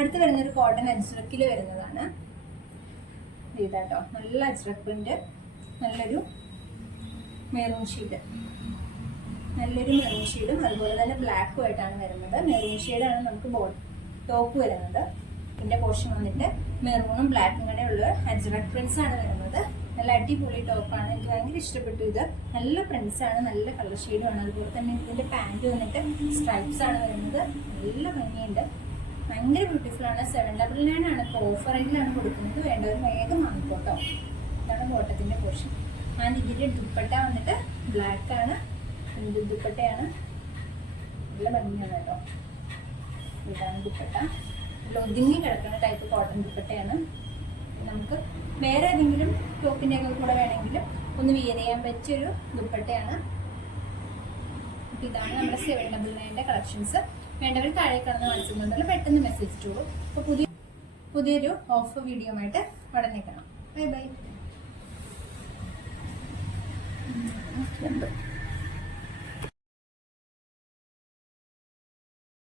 അടുത്ത് വരുന്നൊരു കോട്ടൺ അജ്രക്കിൽ വരുന്നതാണ്. ഇത് ഇതാട്ടോ നല്ല അജ്രക് നല്ലൊരു മെറൂൺ ഷീഡ് നല്ലൊരു മെറൂൺ ഷീഡും അതുപോലെ തന്നെ ബ്ലാക്കും ആയിട്ടാണ് വരുന്നത്. മെറൂൺ ഷീഡാണ് നമുക്ക് ബോ ടോപ്പ് വരുന്നത്. ഇതിന്റെ പോർഷൻ വന്നിട്ട് മെറൂണും ബ്ലാക്കും കൂടെ ഉള്ള അജ്രക് പ്രിൻസ് ആണ് വരുന്നത്. നല്ല അടിപൊളി ടോപ്പാണ് എനിക്ക് ഭയങ്കര ഇഷ്ടപ്പെട്ടു ഇത്. നല്ല പ്രിൻസ് ആണ് നല്ല കളർ ഷെയ്ഡും ആണ്. അതുപോലെ തന്നെ ഇതിന്റെ പാന്റ് വന്നിട്ട് സ്ട്രൈപ്സ് ആണ് വരുന്നത്. നല്ല ഭംഗിയുണ്ട്. ഭയങ്കര ബ്യൂട്ടിഫുൾ ആണ്. സെവൻ ഡബിൾ നയൻ ആണ് ഇപ്പോൾ ഓഫർ റേറ്റിലാണ് കൊടുക്കുന്നത്. വേണ്ടവർ വേഗം വാങ്ങിക്കോട്ടോ. ഇതാണ് കോട്ടത്തിന്റെ പോർഷൻ ആ ഇതിന്റെ ദുപ്പട്ട വന്നിട്ട് ബ്ലാക്ക് ആണ്. ദുപ്പട്ടയാണ്. നല്ല ഭംഗിയാണ് കേട്ടോ. ഇതാണ് ദുപ്പട്ട. ഒതുങ്ങി കിടക്കുന്ന ടൈപ്പ് കോട്ടൺ ദുപ്പട്ടയാണ്. നമുക്ക് വേറെ ഏതെങ്കിലും ടോപ്പിന്റെ ഒക്കെ കൂടെ വേണമെങ്കിലും ഒന്ന് വിയർ ചെയ്യാൻ പറ്റിയൊരു ദുപ്പട്ടയാണ്. ഇതാണ് നമ്മുടെ സെവൻ ഡബിൾ നയന്റെ കളക്ഷൻസ് വേണ്ടവർ താഴെ കിടന്ന് വാട്സപ്പ് പെട്ടെന്ന് മെസ്സേജ് ഇട്ടോളൂ. അപ്പോൾ പുതിയ പുതിയൊരു ഓഫർ വീഡിയോ ആയിട്ട് ഉടനെ കാണാം ബൈ ബൈ